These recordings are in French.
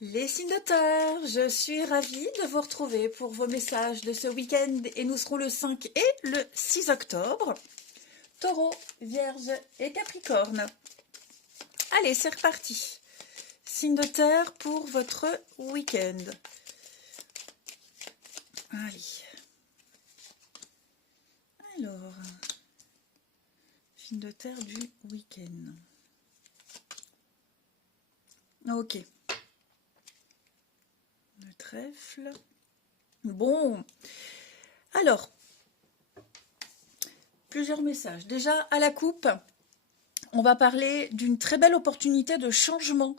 Les signes de terre, je suis ravie de vous retrouver pour vos messages de ce week-end et nous serons le 5 et le 6 octobre. Taureau, Vierge et Capricorne. Allez, c'est reparti. Signe de terre pour votre week-end. Allez. Alors, signe de terre du week-end. Ok. Le trèfle. Bon. Alors, plusieurs messages. Déjà, à la coupe, on va parler d'une très belle opportunité de changement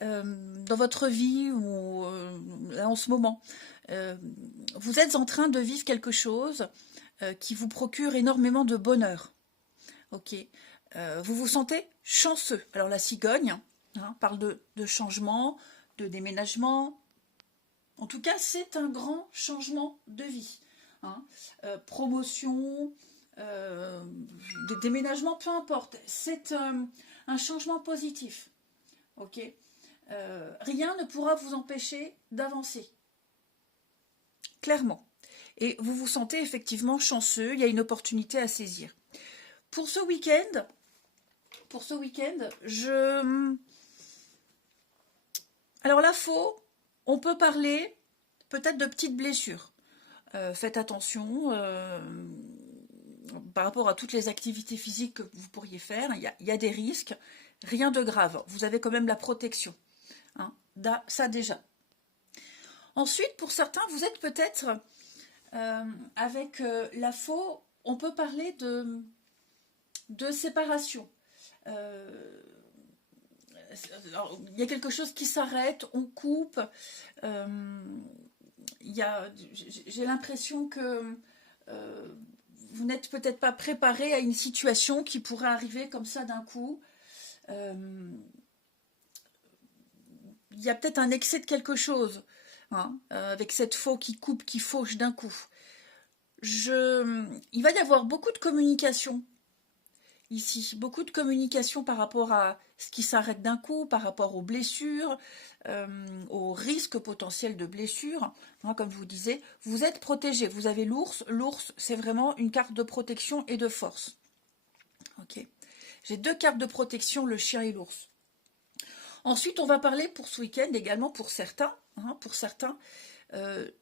dans votre vie ou en ce moment. Vous êtes en train de vivre quelque chose qui vous procure énormément de bonheur. Ok. Vous vous sentez chanceux. Alors la cigogne parle de changement, de déménagement. En tout cas, c'est un grand changement de vie. Promotion, déménagement, peu importe. C'est un changement positif. Ok. Rien ne pourra vous empêcher d'avancer. Clairement. Et vous vous sentez effectivement chanceux. Il y a une opportunité à saisir. Pour ce week-end, alors la faux, on peut parler peut-être de petites blessures. Faites attention par rapport à toutes les activités physiques que vous pourriez faire. Il y a des risques, rien de grave. Vous avez quand même la protection. Ça déjà. Ensuite, pour certains, vous êtes peut-être avec la faux, on peut parler de séparation. Alors, il y a quelque chose qui s'arrête, on coupe. J'ai l'impression que vous n'êtes peut-être pas préparé à une situation qui pourrait arriver comme ça d'un coup. Il y a peut-être un excès de quelque chose, avec cette faux qui coupe, qui fauche d'un coup. Il va y avoir beaucoup de communication ici, beaucoup de communication par rapport à ce qui s'arrête d'un coup, par rapport aux blessures, aux risques potentiels de blessures. Comme je vous disais, vous êtes protégé. Vous avez l'ours. L'ours, c'est vraiment une carte de protection et de force. Ok. J'ai deux cartes de protection, le chien et l'ours. Ensuite, on va parler pour ce week-end également pour certains.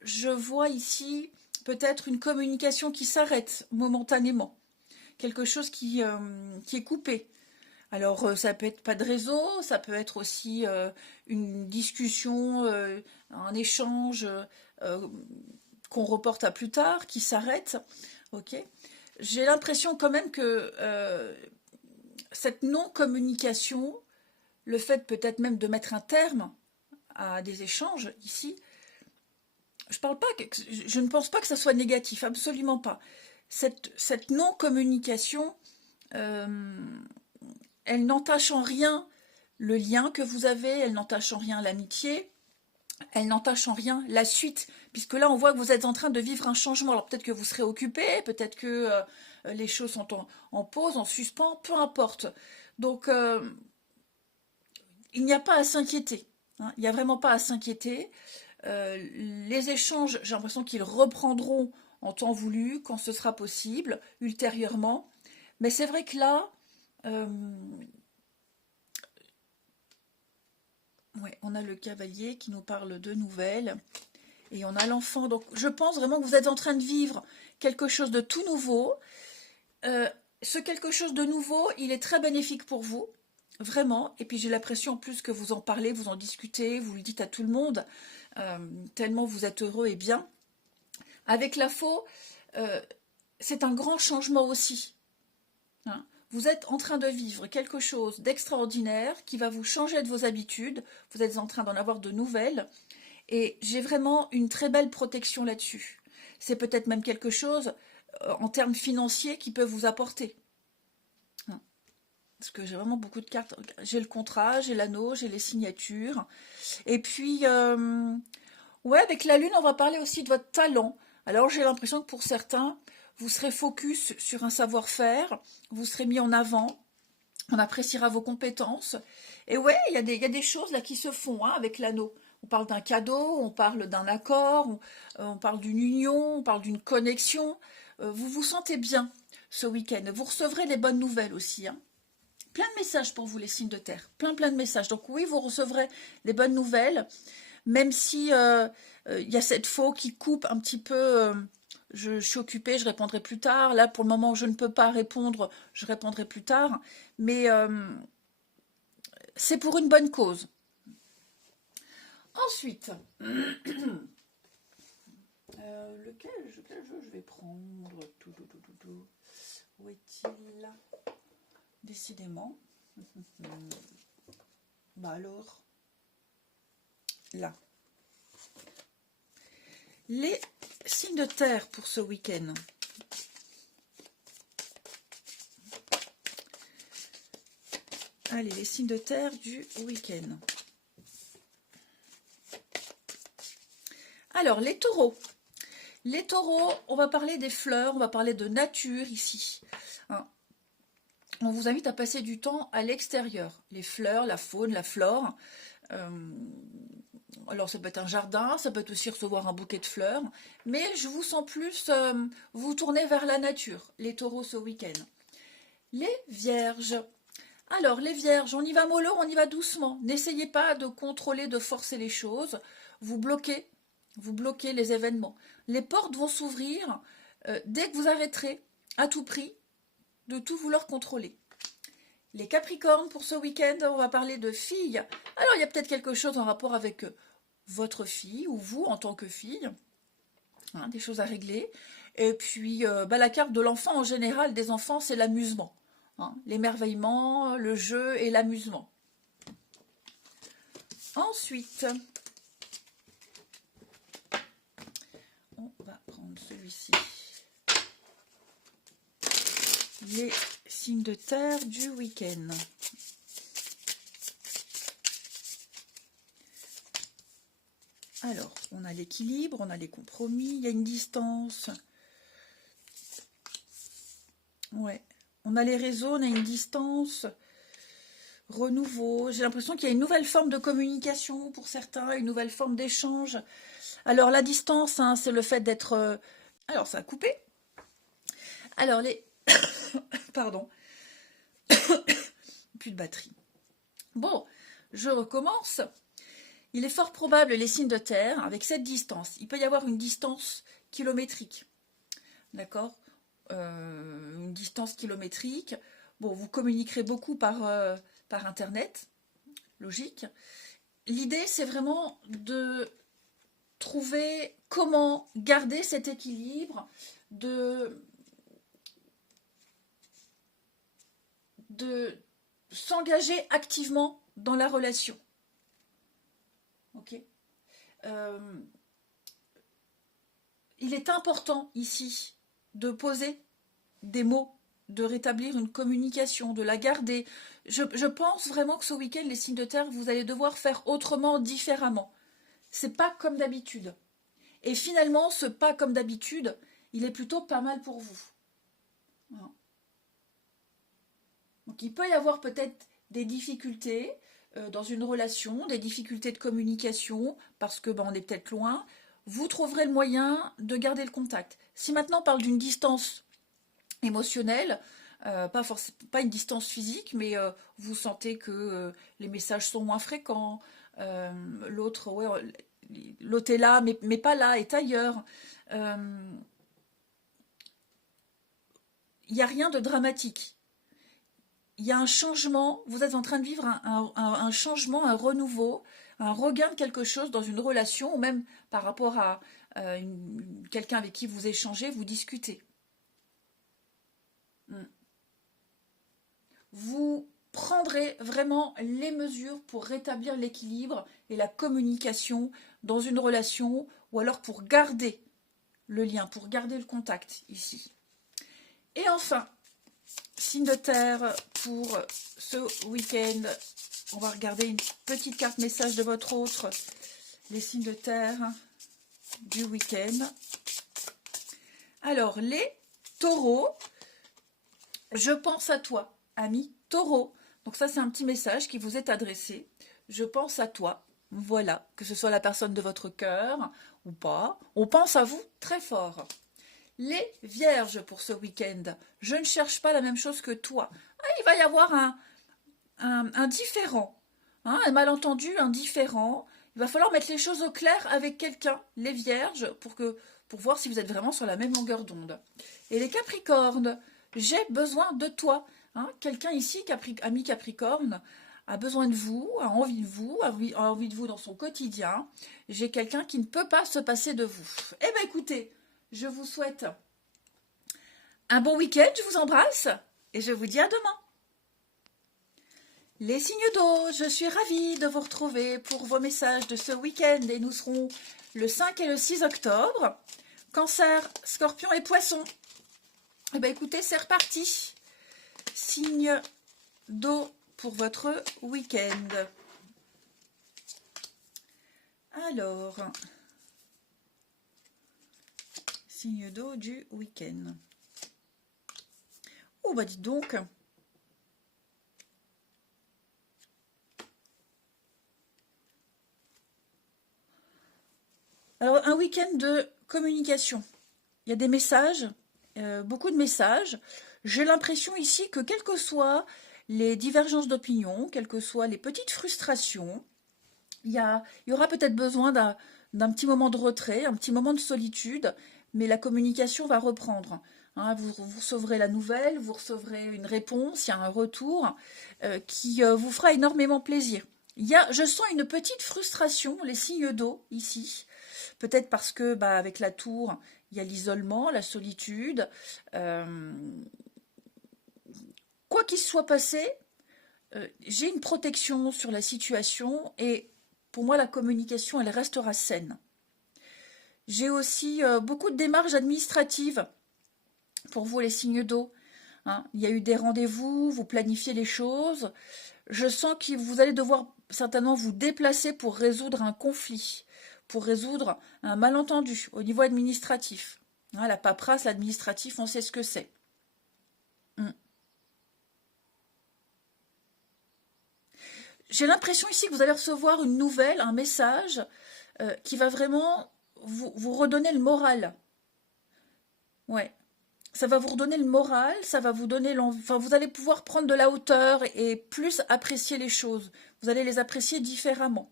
Je vois ici peut-être une communication qui s'arrête momentanément. Quelque chose qui est coupé. Alors, ça peut être pas de réseau, ça peut être aussi une discussion, un échange qu'on reporte à plus tard, qui s'arrête. Ok. J'ai l'impression quand même que cette non-communication, le fait peut-être même de mettre un terme à des échanges ici, je ne pense pas que ça soit négatif, absolument pas. Cette non-communication, elle n'entache en rien le lien que vous avez, elle n'entache en rien l'amitié, elle n'entache en rien la suite, puisque là on voit que vous êtes en train de vivre un changement. Alors peut-être que vous serez occupé, peut-être que les choses sont en pause, en suspens, peu importe. Donc il n'y a pas à s'inquiéter, il n'y a vraiment pas à s'inquiéter. Les échanges, j'ai l'impression qu'ils reprendront en temps voulu, quand ce sera possible, ultérieurement. Mais c'est vrai que là, on a le cavalier qui nous parle de nouvelles. Et on a l'enfant. Donc je pense vraiment que vous êtes en train de vivre quelque chose de tout nouveau. Ce quelque chose de nouveau, il est très bénéfique pour vous. Vraiment. Et puis j'ai l'impression en plus que vous en parlez, vous en discutez, vous le dites à tout le monde. Tellement vous êtes heureux et bien. Avec la faux, c'est un grand changement aussi. Vous êtes en train de vivre quelque chose d'extraordinaire qui va vous changer de vos habitudes. Vous êtes en train d'en avoir de nouvelles. Et j'ai vraiment une très belle protection là-dessus. C'est peut-être même quelque chose en termes financiers qui peut vous apporter. Parce que j'ai vraiment beaucoup de cartes. J'ai le contrat, j'ai l'anneau, j'ai les signatures. Et puis, avec la lune, on va parler aussi de votre talent. Alors j'ai l'impression que pour certains, vous serez focus sur un savoir-faire, vous serez mis en avant, on appréciera vos compétences, Et ouais, il y a des choses là qui se font hein, avec l'anneau. On parle d'un cadeau, on parle d'un accord, on parle d'une union, on parle d'une connexion. Vous vous sentez bien ce week-end. Vous recevrez les bonnes nouvelles aussi. Hein. Plein de messages pour vous, les signes de terre. Plein de messages. Donc oui, vous recevrez les bonnes nouvelles, même si il y a cette faux qui coupe un petit peu. Je suis occupée, je répondrai plus tard. Là, pour le moment, je ne peux pas répondre, je répondrai plus tard. Mais c'est pour une bonne cause. Ensuite, lequel jeu je vais prendre Où est-il? Décidément. Bah alors, là. Les signes de terre pour ce week-end. Allez, les signes de terre du week-end. Alors, les taureaux. Les taureaux, on va parler des fleurs, on va parler de nature ici. Hein. On vous invite à passer du temps à l'extérieur. Les fleurs, la faune, la flore. Alors, ça peut être un jardin, ça peut être aussi recevoir un bouquet de fleurs. Mais je vous sens plus vous tourner vers la nature, les taureaux ce week-end. Les vierges. Alors, les vierges, on y va mollo, on y va doucement. N'essayez pas de contrôler, de forcer les choses. Vous bloquez les événements. Les portes vont s'ouvrir dès que vous arrêterez, à tout prix, de tout vouloir contrôler. Les capricornes, pour ce week-end, on va parler de filles. Alors, il y a peut-être quelque chose en rapport avec votre fille, ou vous, en tant que fille. Hein, des choses à régler. Et puis, la carte de l'enfant, en général, des enfants, c'est l'amusement. Hein, l'émerveillement, le jeu et l'amusement. Ensuite, on va prendre celui-ci. Les signes de terre du week-end. Alors, on a l'équilibre, on a les compromis, il y a une distance. Ouais. On a les réseaux, on a une distance, renouveau. J'ai l'impression qu'il y a une nouvelle forme de communication pour certains, une nouvelle forme d'échange. Alors, la distance, hein, c'est le fait d'être... Alors, ça a coupé. Alors, les... Pardon. Plus de batterie. Bon, je recommence. Il est fort probable, les signes de terre, avec cette distance, il peut y avoir une distance kilométrique. D'accord ? Une distance kilométrique. Bon, vous communiquerez beaucoup par Internet, logique. L'idée, c'est vraiment de trouver comment garder cet équilibre, de s'engager activement dans la relation. Ok. Il est important ici de poser des mots, de rétablir une communication, de la garder. Je pense vraiment que ce week-end, les signes de terre, vous allez devoir faire autrement, différemment. C'est pas comme d'habitude. Et finalement, ce pas comme d'habitude, il est plutôt pas mal pour vous. Donc il peut y avoir peut-être des difficultés dans une relation, des difficultés de communication, parce que on est peut-être loin. Vous trouverez le moyen de garder le contact. Si maintenant on parle d'une distance émotionnelle, pas une distance physique, mais vous sentez que les messages sont moins fréquents, l'autre est là, mais pas là, est ailleurs. Il n'y a rien de dramatique. Il y a un changement, vous êtes en train de vivre un changement, un renouveau, un regain de quelque chose dans une relation, ou même par rapport à quelqu'un avec qui vous échangez, vous discutez. Vous prendrez vraiment les mesures pour rétablir l'équilibre et la communication dans une relation, ou alors pour garder le lien, pour garder le contact ici. Et enfin, signe de terre pour ce week-end. On va regarder une petite carte message de votre autre. Les signes de terre du week-end. Alors, les taureaux, je pense à toi, ami taureau, Donc ça, c'est un petit message qui vous est adressé. Je pense à toi. Voilà, que ce soit la personne de votre cœur ou pas. On pense à vous très fort. Les vierges pour ce week-end. Je ne cherche pas la même chose que toi. Ah, il va y avoir un différent. Hein, un malentendu, un différent. Il va falloir mettre les choses au clair avec quelqu'un, les vierges, pour voir si vous êtes vraiment sur la même longueur d'onde. Et les capricornes, j'ai besoin de toi. Hein, quelqu'un ici, ami Capricorne, a besoin de vous, a envie de vous, a envie de vous dans son quotidien. J'ai quelqu'un qui ne peut pas se passer de vous. Eh bien écoutez, je vous souhaite un bon week-end, je vous embrasse et je vous dis à demain. Les signes d'eau, je suis ravie de vous retrouver pour vos messages de ce week-end et nous serons le 5 et le 6 octobre. Cancer, Scorpion et Poisson. Eh bien écoutez, c'est reparti. Signe d'eau pour votre week-end. Alors, signe d'eau du week-end. Oh bah dites donc. Alors, un week-end de communication. Il y a des messages, beaucoup de messages. J'ai l'impression ici que quelles que soient les divergences d'opinion, quelles que soient les petites frustrations, il y aura peut-être besoin d'un petit moment de retrait, un petit moment de solitude, mais la communication va reprendre. Hein, vous recevrez la nouvelle, vous recevrez une réponse, il y a un retour qui vous fera énormément plaisir. Je sens une petite frustration, les signes d'eau ici. Peut-être parce que avec la tour, il y a l'isolement, la solitude. Quoi qu'il soit passé, j'ai une protection sur la situation et pour moi, la communication, elle restera saine. J'ai aussi beaucoup de démarches administratives pour vous, les signes d'eau. Hein, il y a eu des rendez-vous, vous planifiez les choses. Je sens que vous allez devoir certainement vous déplacer pour résoudre un conflit, pour résoudre un malentendu au niveau administratif. Hein, la paperasse, l'administratif, on sait ce que c'est. J'ai l'impression ici que vous allez recevoir une nouvelle, un message qui va vraiment vous redonner le moral. Ouais. Ça va vous redonner le moral, ça va vous donner l'envie. Enfin, vous allez pouvoir prendre de la hauteur et plus apprécier les choses. Vous allez les apprécier différemment.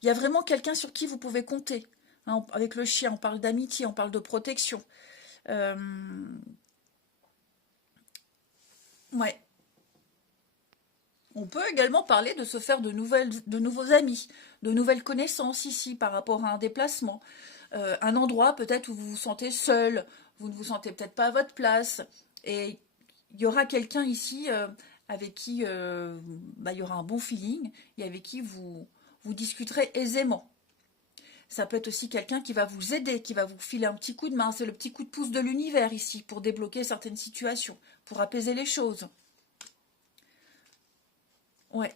Il y a vraiment quelqu'un sur qui vous pouvez compter. Hein, avec le chien, on parle d'amitié, on parle de protection. Ouais. On peut également parler de se faire de nouveaux amis, de nouvelles connaissances ici par rapport à un déplacement. Un endroit peut-être où vous vous sentez seul, vous ne vous sentez peut-être pas à votre place. Et il y aura quelqu'un ici avec qui il y aura un bon feeling et avec qui vous discuterez aisément. Ça peut être aussi quelqu'un qui va vous aider, qui va vous filer un petit coup de main. C'est le petit coup de pouce de l'univers ici pour débloquer certaines situations, pour apaiser les choses. Ouais.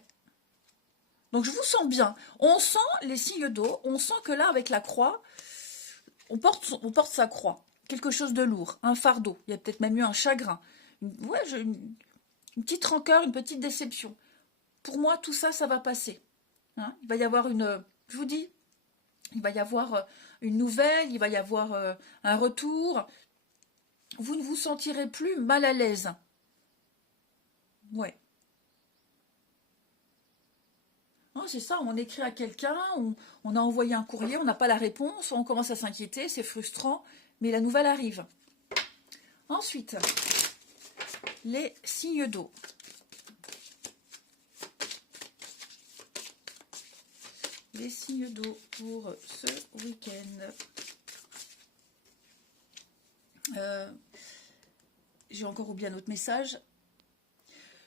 Donc je vous sens bien. On sent les signes d'eau, on sent que là, avec la croix, on porte sa croix. Quelque chose de lourd, un fardeau. Il y a peut-être même eu un chagrin. Une petite rancœur, une petite déception. Pour moi, tout ça, ça va passer. Hein, il va y avoir je vous dis, il va y avoir une nouvelle, il va y avoir un retour. Vous ne vous sentirez plus mal à l'aise. Ouais. Non, c'est ça, on écrit à quelqu'un, on a envoyé un courrier, on n'a pas la réponse, on commence à s'inquiéter, c'est frustrant, mais la nouvelle arrive. Ensuite, les signes d'eau. Les signes d'eau pour ce week-end. J'ai encore oublié un autre message.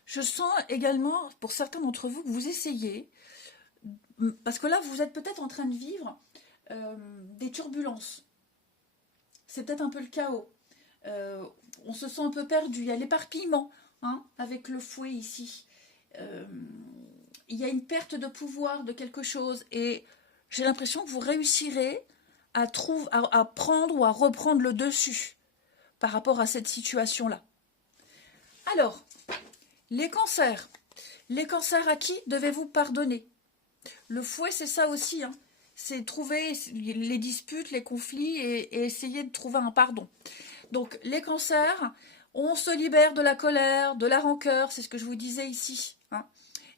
Je sens également, pour certains d'entre vous, que vous essayez, parce que là, vous êtes peut-être en train de vivre des turbulences. C'est peut-être un peu le chaos. On se sent un peu perdu. Il y a l'éparpillement, hein, avec le fouet ici. Il y a une perte de pouvoir de quelque chose. Et j'ai l'impression que vous réussirez à prendre ou à reprendre le dessus par rapport à cette situation-là. Alors, les cancers. Les cancers, à qui devez-vous pardonner? Le fouet, c'est ça aussi, hein. C'est trouver les disputes, les conflits et essayer de trouver un pardon. Donc, les cancers, on se libère de la colère, de la rancœur, c'est ce que je vous disais ici, hein.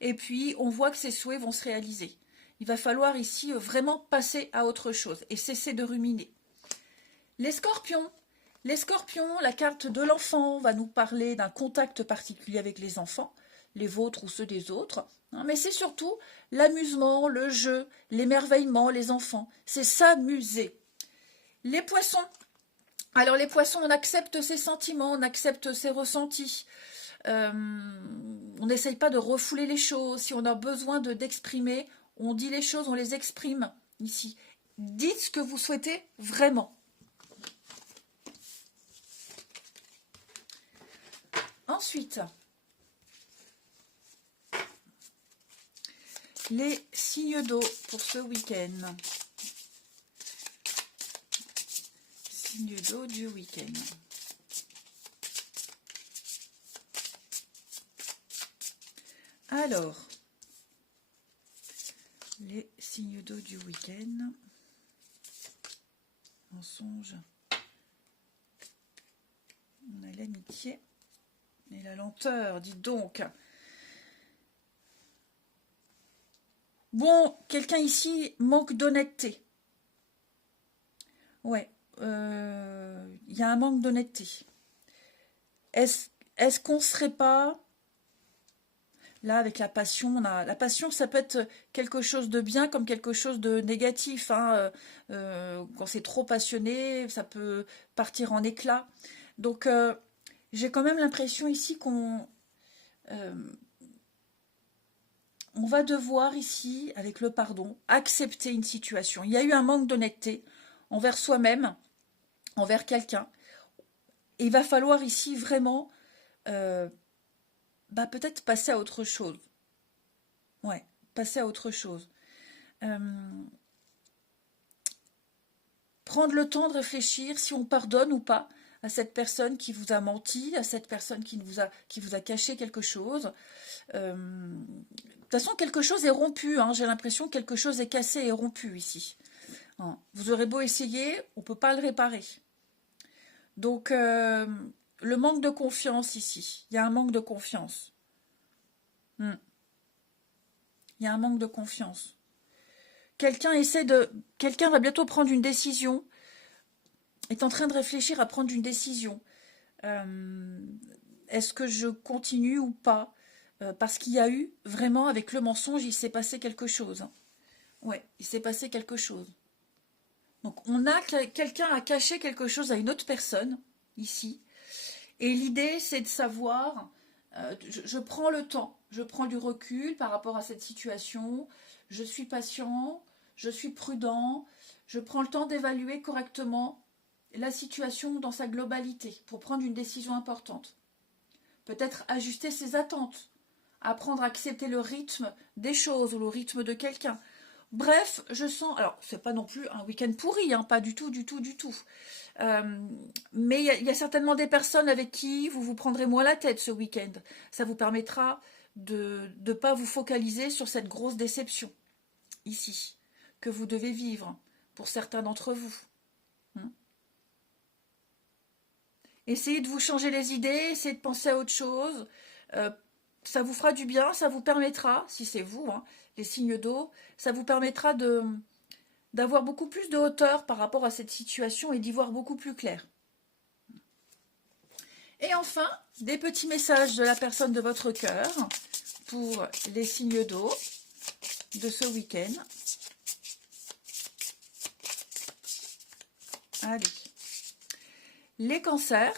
Et puis, on voit que ces souhaits vont se réaliser. Il va falloir ici vraiment passer à autre chose et cesser de ruminer. Les scorpions, la carte de l'enfant va nous parler d'un contact particulier avec les enfants, les vôtres ou ceux des autres, hein, mais c'est surtout l'amusement, le jeu, l'émerveillement, les enfants, c'est s'amuser. Les poissons, alors les poissons, on accepte ses sentiments, on accepte ses ressentis, on n'essaye pas de refouler les choses, si on a besoin d'exprimer, on dit les choses, on les exprime ici. Dites ce que vous souhaitez vraiment. Ensuite, les signes d'eau pour ce week-end. Signes d'eau du week-end. Alors, les signes d'eau du week-end. Mensonge. On a l'amitié. Et la lenteur, dites donc. Bon, quelqu'un ici manque d'honnêteté. Ouais, y a un manque d'honnêteté. Est-ce qu'on ne serait pas... Là, avec la passion, la passion, ça peut être quelque chose de bien comme quelque chose de négatif, hein. Quand c'est trop passionné, ça peut partir en éclats. Donc, j'ai quand même l'impression ici qu'on on va devoir ici, avec le pardon, accepter une situation. Il y a eu un manque d'honnêteté envers soi-même, envers quelqu'un. Et il va falloir ici vraiment peut-être passer à autre chose. Ouais, passer à autre chose. Prendre le temps de réfléchir si on pardonne ou pas à cette personne qui vous a menti, à cette personne qui vous a caché quelque chose. De toute façon, quelque chose est rompu, hein. J'ai l'impression que quelque chose est cassé et rompu ici. Hein. Vous aurez beau essayer, on ne peut pas le réparer. Donc, le manque de confiance ici. Il y a un manque de confiance. Il y a un manque de confiance. Quelqu'un va bientôt prendre une décision, est en train de réfléchir à prendre une décision. Est-ce que je continue ou pas? Parce qu'il y a eu, vraiment, avec le mensonge, il s'est passé quelque chose. Hein. Ouais, il s'est passé quelque chose. Donc, quelqu'un a caché quelque chose à une autre personne, ici. Et l'idée, c'est de savoir, je prends le temps, je prends du recul par rapport à cette situation, je suis patient, je suis prudent, je prends le temps d'évaluer correctement la situation dans sa globalité pour prendre une décision importante. Peut-être ajuster ses attentes, apprendre à accepter le rythme des choses ou le rythme de quelqu'un. Bref, je sens... Alors, c'est pas non plus un week-end pourri, hein, pas du tout, du tout, du tout. Mais il y a certainement des personnes avec qui vous prendrez moins la tête ce week-end. Ça vous permettra de ne pas vous focaliser sur cette grosse déception, ici, que vous devez vivre, pour certains d'entre vous. Essayez de vous changer les idées, essayez de penser à autre chose. Ça vous fera du bien, ça vous permettra, si c'est vous, hein, les signes d'eau, ça vous permettra d'avoir beaucoup plus de hauteur par rapport à cette situation et d'y voir beaucoup plus clair. Et enfin, des petits messages de la personne de votre cœur pour les signes d'eau de ce week-end. Allez. Les cancers.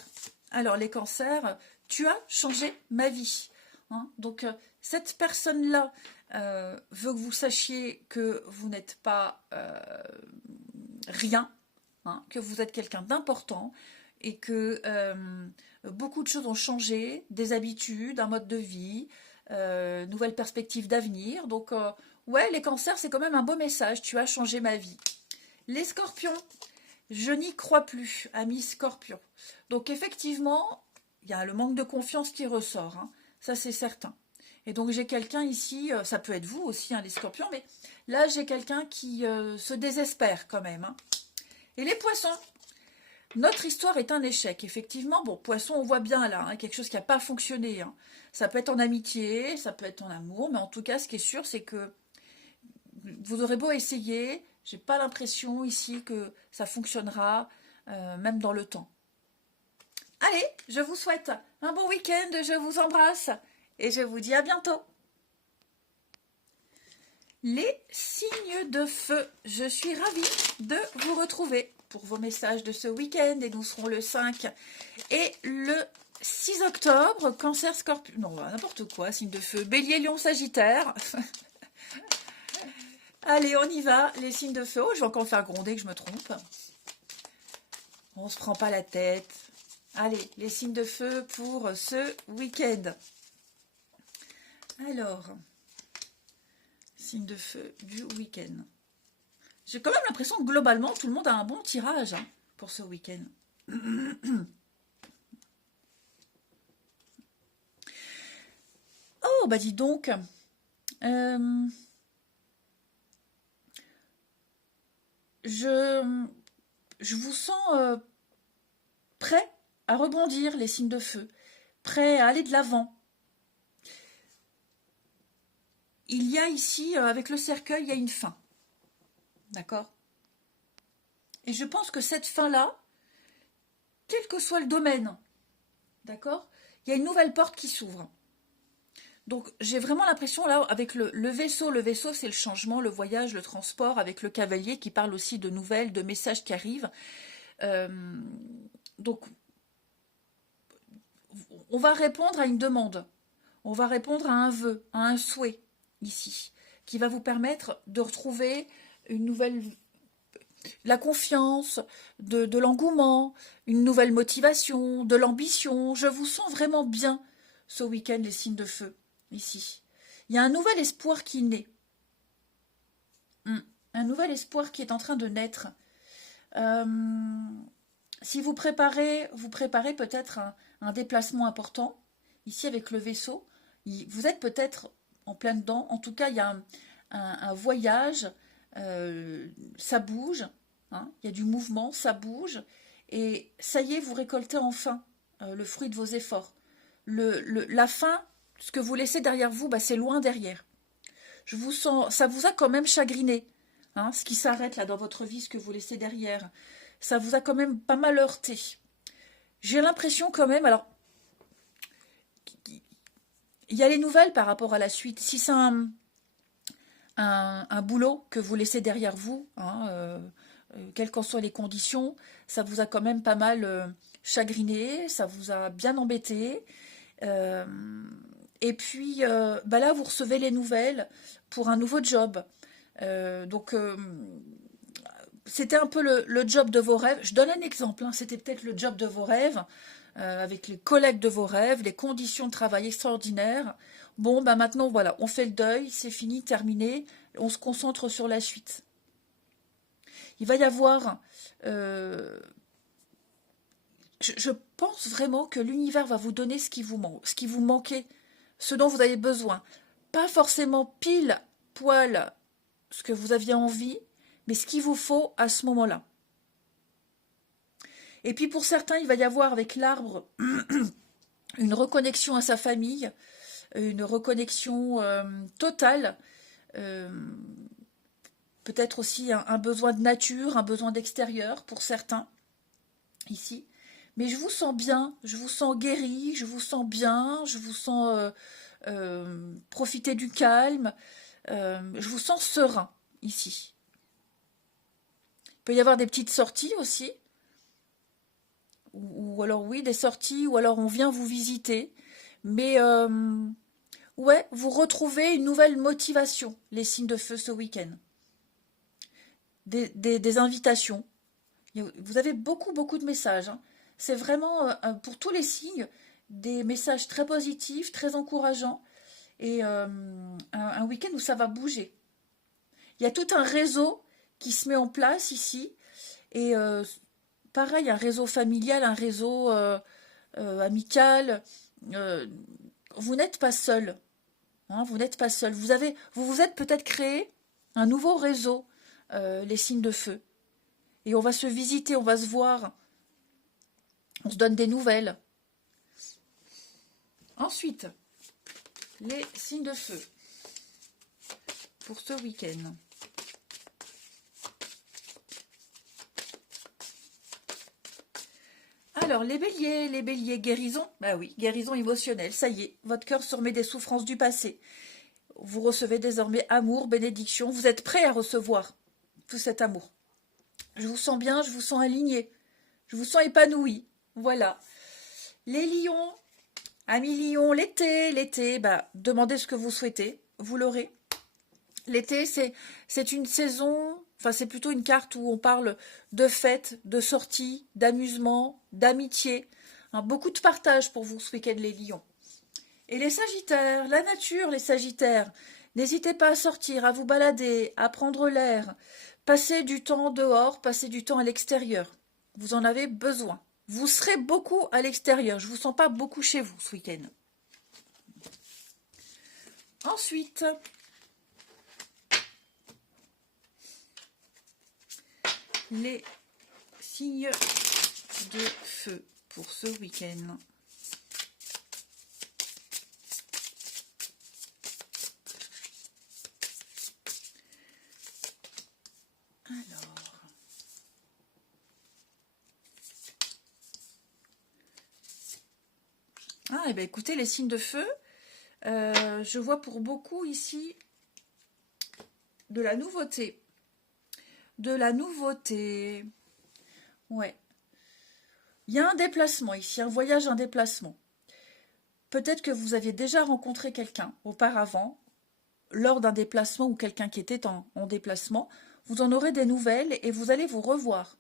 Alors, les cancers, tu as changé ma vie. Hein, donc, cette personne-là veut que vous sachiez que vous n'êtes pas rien, hein, que vous êtes quelqu'un d'important et que beaucoup de choses ont changé, des habitudes, un mode de vie, nouvelles perspectives d'avenir. Donc, ouais, les cancers, c'est quand même un beau message. Tu as changé ma vie. Les scorpions, je n'y crois plus, amis scorpions. Donc, effectivement, il y a le manque de confiance qui ressort. Hein, ça, c'est certain. Et donc j'ai quelqu'un ici, ça peut être vous aussi, hein, les scorpions, mais là j'ai quelqu'un qui se désespère quand même. Hein. Et les poissons, notre histoire est un échec, effectivement. Bon, poisson, on voit bien là, hein, quelque chose qui n'a pas fonctionné. Hein. Ça peut être en amitié, ça peut être en amour, mais en tout cas, ce qui est sûr, c'est que vous aurez beau essayer, j'ai pas l'impression ici que ça fonctionnera, même dans le temps. Allez, je vous souhaite un bon week-end, je vous embrasse et je vous dis à bientôt. Les signes de feu, je suis ravie de vous retrouver pour vos messages de ce week-end et nous serons le 5 et le 6 octobre, cancer, scorpion, non, n'importe quoi, signe de feu, bélier, lion, sagittaire. Allez, on y va, les signes de feu. Oh, je vais encore faire gronder que je me trompe. On se prend pas la tête. Allez, les signes de feu pour ce week-end. Alors, signes de feu du week-end. J'ai quand même l'impression que globalement, tout le monde a un bon tirage hein, pour ce week-end. Oh, bah dis donc. Je vous sens prêt à rebondir, les signes de feu. Prêt à aller de l'avant. Il y a ici, avec le cercueil, il y a une fin. D'accord? Et je pense que cette fin-là, quel que soit le domaine, d'accord, il y a une nouvelle porte qui s'ouvre. Donc j'ai vraiment l'impression là, avec le vaisseau c'est le changement, le voyage, le transport, avec le cavalier qui parle aussi de nouvelles, de messages qui arrivent. Donc on va répondre à une demande, on va répondre à un vœu, à un souhait ici, qui va vous permettre de retrouver une nouvelle, la confiance, de l'engouement, une nouvelle motivation, de l'ambition. Je vous sens vraiment bien ce week-end, les signes de feu, ici. Il y a un nouvel espoir qui naît. Un nouvel espoir qui est en train de naître. Si vous préparez peut-être un déplacement important, ici avec le vaisseau, vous êtes peut-être en plein dedans. En tout cas, il y a un voyage, ça bouge, hein, il y a du mouvement, ça bouge, et ça y est, vous récoltez enfin le fruit de vos efforts. La fin, ce que vous laissez derrière vous, bah, c'est loin derrière. Je vous sens, ça vous a quand même chagriné, hein, ce qui s'arrête là dans votre vie, ce que vous laissez derrière. Ça vous a quand même pas mal heurté. J'ai l'impression quand même, alors, il y a les nouvelles par rapport à la suite. Si c'est un boulot que vous laissez derrière vous, hein, quelles qu'en soient les conditions, ça vous a quand même pas mal chagriné, ça vous a bien embêté. Et puis, bah là, vous recevez les nouvelles pour un nouveau job. Donc, c'était un peu le job de vos rêves. Je donne un exemple, hein, c'était peut-être le job de vos rêves, avec les collègues de vos rêves, les conditions de travail extraordinaires. Bon, bah maintenant, voilà, on fait le deuil, c'est fini, terminé, on se concentre sur la suite. Il va y avoir... je pense vraiment que l'univers va vous donner ce qui vous manquait, ce dont vous avez besoin. Pas forcément pile, poil, ce que vous aviez envie, mais ce qu'il vous faut à ce moment-là. Et puis pour certains, il va y avoir avec l'arbre une reconnexion à sa famille, une reconnexion totale, peut-être aussi un besoin de nature, un besoin d'extérieur pour certains, ici. Mais je vous sens bien, je vous sens guéri, je vous sens bien, je vous sens profiter du calme, je vous sens serein, ici. Il peut y avoir des petites sorties aussi, ou alors oui, des sorties, ou alors on vient vous visiter, mais ouais, vous retrouvez une nouvelle motivation, les signes de feu ce week-end. Des invitations. Vous avez beaucoup de messages. Hein. C'est vraiment, pour tous les signes, des messages très positifs, très encourageants, et un week-end où ça va bouger. Il y a tout un réseau qui se met en place ici, et pareil, un réseau familial, un réseau amical. Vous n'êtes pas seul. Hein, vous n'êtes pas seul. Vous vous êtes peut-être créé un nouveau réseau, les signes de feu. Et on va se visiter, on va se voir. On se donne des nouvelles. Ensuite, les signes de feu pour ce week-end. Alors, les béliers, guérison. Bah oui, guérison émotionnelle, ça y est, votre cœur se remet des souffrances du passé. Vous recevez désormais amour, bénédiction, vous êtes prêt à recevoir tout cet amour. Je vous sens bien, je vous sens aligné, je vous sens épanoui, voilà. Les lions, amis lions, l'été, bah, demandez ce que vous souhaitez, vous l'aurez. L'été, c'est une saison, enfin c'est plutôt une carte où on parle de fêtes, de sorties, d'amusement, d'amitié. Hein, beaucoup de partage pour vous ce week-end les lions. Et les sagittaires, la nature les sagittaires, n'hésitez pas à sortir, à vous balader, à prendre l'air, passer du temps dehors, passer du temps à l'extérieur. Vous en avez besoin. Vous serez beaucoup à l'extérieur, je ne vous sens pas beaucoup chez vous ce week-end. Ensuite, les signes de feu pour ce week-end. Ah, et bien écoutez, les signes de feu, je vois pour beaucoup ici de la nouveauté. De la nouveauté. Ouais. Il y a un déplacement ici, un voyage, un déplacement. Peut-être que vous aviez déjà rencontré quelqu'un auparavant, lors d'un déplacement ou quelqu'un qui était en déplacement. Vous en aurez des nouvelles et vous allez vous revoir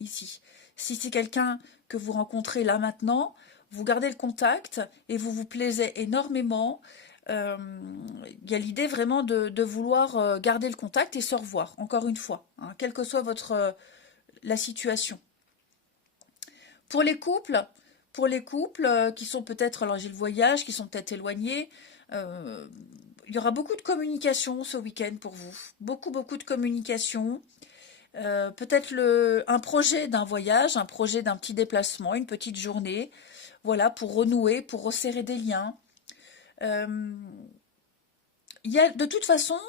ici. Si c'est quelqu'un que vous rencontrez là maintenant, vous gardez le contact et vous vous plaisez énormément. Il y a l'idée vraiment de vouloir garder le contact et se revoir, encore une fois, hein, quelle que soit la situation. Pour les couples qui sont peut-être, alors j'ai le voyage, qui sont peut-être éloignés, il y aura beaucoup de communication ce week-end pour vous. Beaucoup de communication. Peut-être un projet d'un voyage, un projet d'un petit déplacement, une petite journée, voilà, pour renouer, pour resserrer des liens. De toute façon,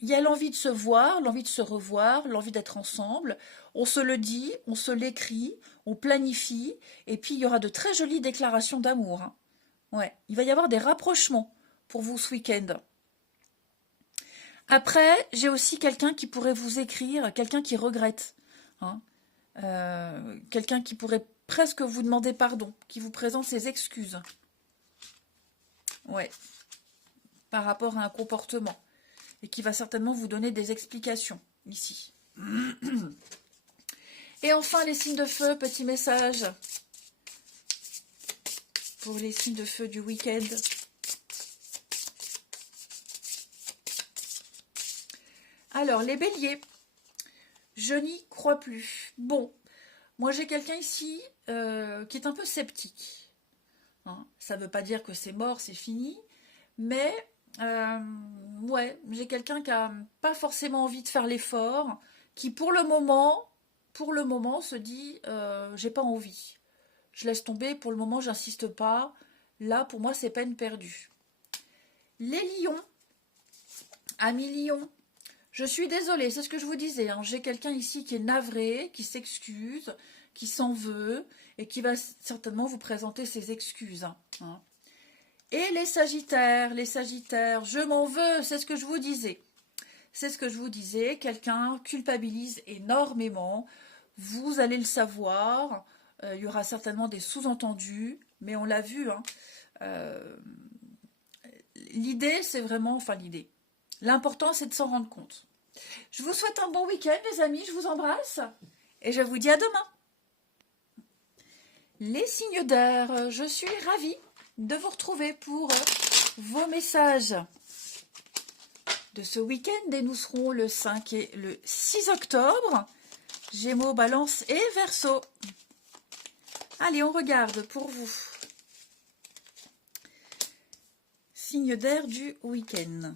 il y a l'envie de se voir, l'envie de se revoir, l'envie d'être ensemble. On se le dit, on se l'écrit, on planifie, et puis il y aura de très jolies déclarations d'amour. Hein. Ouais, il va y avoir des rapprochements pour vous ce week-end. Après, j'ai aussi quelqu'un qui pourrait vous écrire, quelqu'un qui regrette. Hein. Quelqu'un qui pourrait presque vous demander pardon, qui vous présente ses excuses. Ouais, par rapport à un comportement. Et qui va certainement vous donner des explications, ici. Et enfin, les signes de feu, petit message. Pour les signes de feu du week-end. Alors, les béliers, je n'y crois plus. Bon, moi j'ai quelqu'un ici qui est un peu sceptique. Hein, ça ne veut pas dire que c'est mort, c'est fini, mais ouais, j'ai quelqu'un qui n'a pas forcément envie de faire l'effort, qui pour le moment se dit j'ai pas envie. Je laisse tomber, pour le moment j'insiste pas. Là, pour moi, c'est peine perdue. Les lions, amis lions, je suis désolée, c'est ce que je vous disais. Hein. J'ai quelqu'un ici qui est navré, qui s'excuse, qui s'en veut et qui va certainement vous présenter ses excuses. Hein. Et les sagittaires, je m'en veux, c'est ce que je vous disais. C'est ce que je vous disais, quelqu'un culpabilise énormément. Vous allez le savoir, il y aura certainement des sous-entendus, mais on l'a vu. Hein. L'idée, c'est vraiment, l'idée. L'important, c'est de s'en rendre compte. Je vous souhaite un bon week-end, les amis. Je vous embrasse. Et je vous dis à demain. Les signes d'air, je suis ravie de vous retrouver pour vos messages de ce week-end. Et nous serons le 5 et le 6 octobre. Gémeaux, Balance et Verseau. Allez, on regarde pour vous. signe d'air du week-end.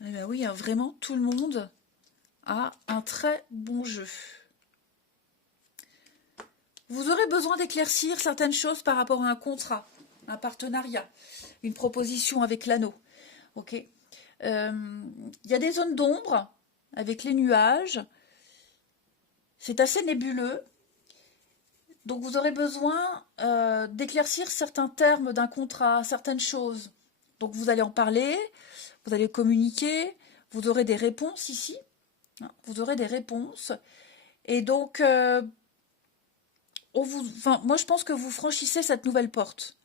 Eh bien oui, hein, vraiment, tout le monde a un très bon jeu. Vous aurez besoin d'éclaircir certaines choses par rapport à un contrat, un partenariat, une proposition avec l'anneau. Ok. Il y a des zones d'ombre avec les nuages. C'est assez nébuleux. Donc vous aurez besoin d'éclaircir certains termes d'un contrat, certaines choses. Donc vous allez en parler, vous allez communiquer, vous aurez des réponses ici. Vous aurez des réponses. Et donc, moi je pense que vous franchissez cette nouvelle porte.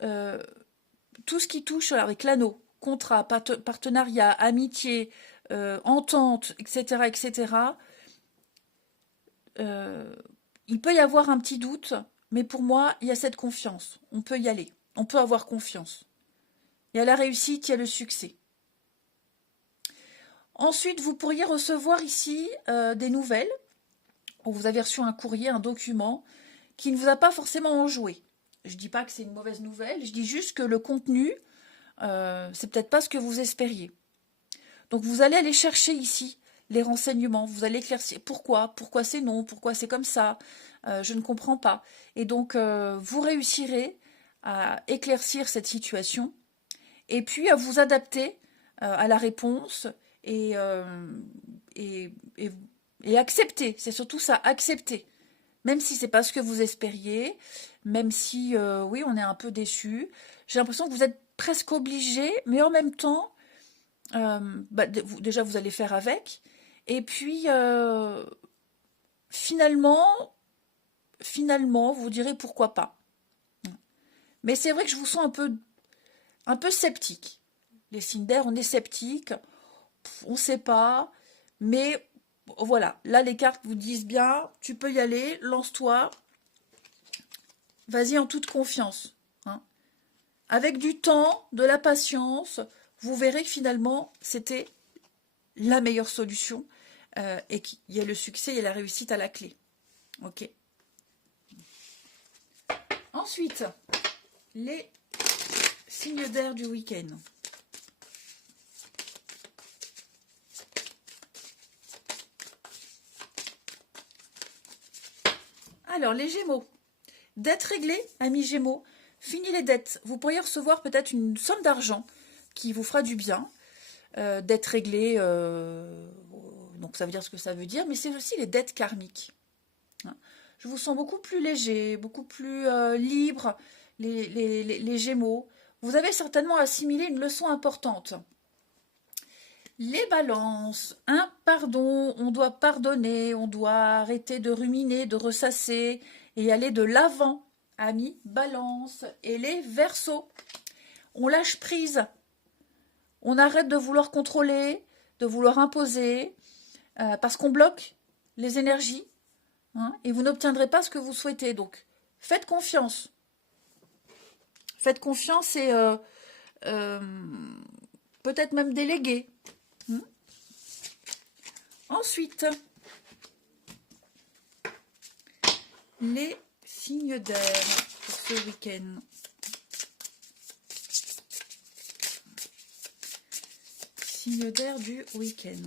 Tout ce qui touche avec l'anneau, contrat, partenariat, amitié, entente, etc., etc., il peut y avoir un petit doute, mais pour moi, il y a cette confiance. On peut y aller. On peut avoir confiance. Il y a la réussite, il y a le succès. Ensuite, vous pourriez recevoir ici des nouvelles. Vous avez reçu un courrier, un document qui ne vous a pas forcément enjoué. Je ne dis pas que c'est une mauvaise nouvelle, je dis juste que le contenu, c'est peut-être pas ce que vous espériez. Donc vous allez aller chercher ici les renseignements, vous allez éclaircir pourquoi c'est non, pourquoi c'est comme ça, je ne comprends pas. Et donc vous réussirez à éclaircir cette situation et puis à vous adapter à la réponse et accepter, c'est surtout ça, accepter. Même si c'est pas ce que vous espériez, même si oui, on est un peu déçu, j'ai l'impression que vous êtes presque obligé, mais en même temps, déjà vous allez faire avec, et puis finalement, vous direz pourquoi pas. Mais c'est vrai que je vous sens un peu sceptique. Les signes d'air, on est sceptique, on ne sait pas, mais voilà, là les cartes vous disent bien, tu peux y aller, lance-toi, vas-y en toute confiance. Avec du temps, de la patience, vous verrez que finalement, c'était la meilleure solution et qu'il y a le succès et la réussite à la clé. Ok. Ensuite, les signes d'air du week-end. Alors, les Gémeaux. Dettes réglées, amis Gémeaux. Fini les dettes. Vous pourriez recevoir peut-être une somme d'argent qui vous fera du bien. Dettes réglées, donc ça veut dire ce que ça veut dire, mais c'est aussi les dettes karmiques. Je vous sens beaucoup plus léger, beaucoup plus libre, les Gémeaux. Vous avez certainement assimilé une leçon importante. Les balances, un pardon, on doit pardonner, on doit arrêter de ruminer, de ressasser et aller de l'avant. Amis, balance. Et les Verseaux, on lâche prise. On arrête de vouloir contrôler, de vouloir imposer, parce qu'on bloque les énergies, et vous n'obtiendrez pas ce que vous souhaitez. Donc, faites confiance. Faites confiance et peut-être même déléguer. Ensuite, les signes d'air pour ce week-end. Signes d'air du week-end.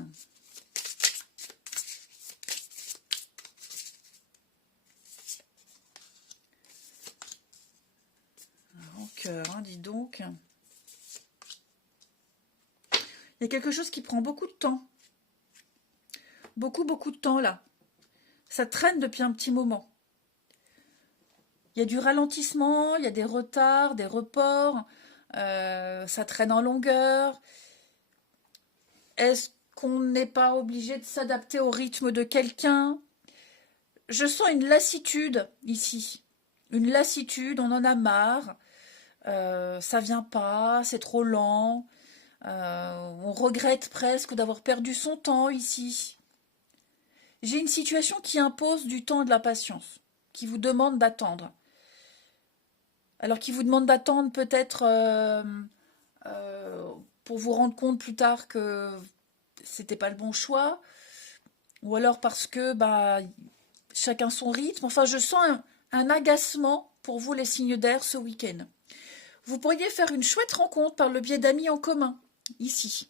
En cœur, dis donc. Il y a quelque chose qui prend beaucoup de temps. Beaucoup de temps là. Ça traîne depuis un petit moment. Il y a du ralentissement, il y a des retards, des reports. Ça traîne en longueur. Est-ce qu'on n'est pas obligé de s'adapter au rythme de quelqu'un? Je sens une lassitude ici. Une lassitude, on en a marre. Ça vient pas, c'est trop lent. On regrette presque d'avoir perdu son temps ici. J'ai une situation qui impose du temps et de la patience, qui vous demande d'attendre. Alors qui vous demande d'attendre peut-être pour vous rendre compte plus tard que c'était pas le bon choix, ou alors parce que chacun son rythme. Enfin, je sens un agacement pour vous les signes d'air ce week-end. Vous pourriez faire une chouette rencontre par le biais d'amis en commun, ici.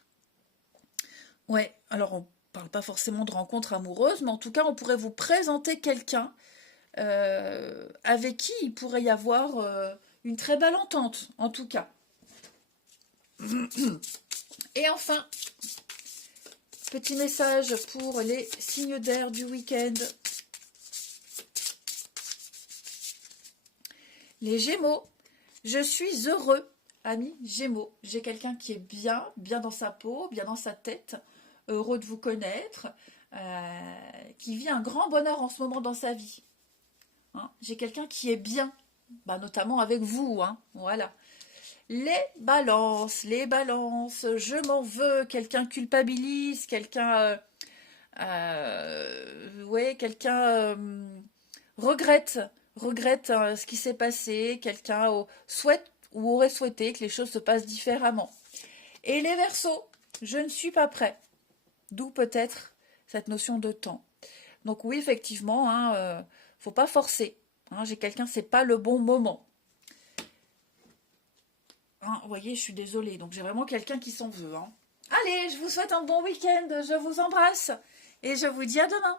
Ouais, alors on parle pas forcément de rencontre amoureuse, mais en tout cas, on pourrait vous présenter quelqu'un avec qui il pourrait y avoir une très belle entente, en tout cas. Et enfin, petit message pour les signes d'air du week-end. Les Gémeaux, je suis heureux, amis Gémeaux. J'ai quelqu'un qui est bien, bien dans sa peau, bien dans sa tête, heureux de vous connaître, qui vit un grand bonheur en ce moment dans sa vie. Hein, j'ai quelqu'un qui est bien, bah, notamment avec vous, hein, voilà. Les balances, je m'en veux, quelqu'un culpabilise, quelqu'un ouais, quelqu'un regrette ce qui s'est passé, quelqu'un souhaite ou aurait souhaité que les choses se passent différemment. Et les Verseaux, je ne suis pas prêt. D'où peut-être cette notion de temps. Donc oui, effectivement, hein, faut pas forcer. Hein, j'ai quelqu'un, c'est pas le bon moment. Hein, vous voyez, je suis désolée. Donc j'ai vraiment quelqu'un qui s'en veut. Hein. Allez, je vous souhaite un bon week-end. Je vous embrasse. Et je vous dis à demain.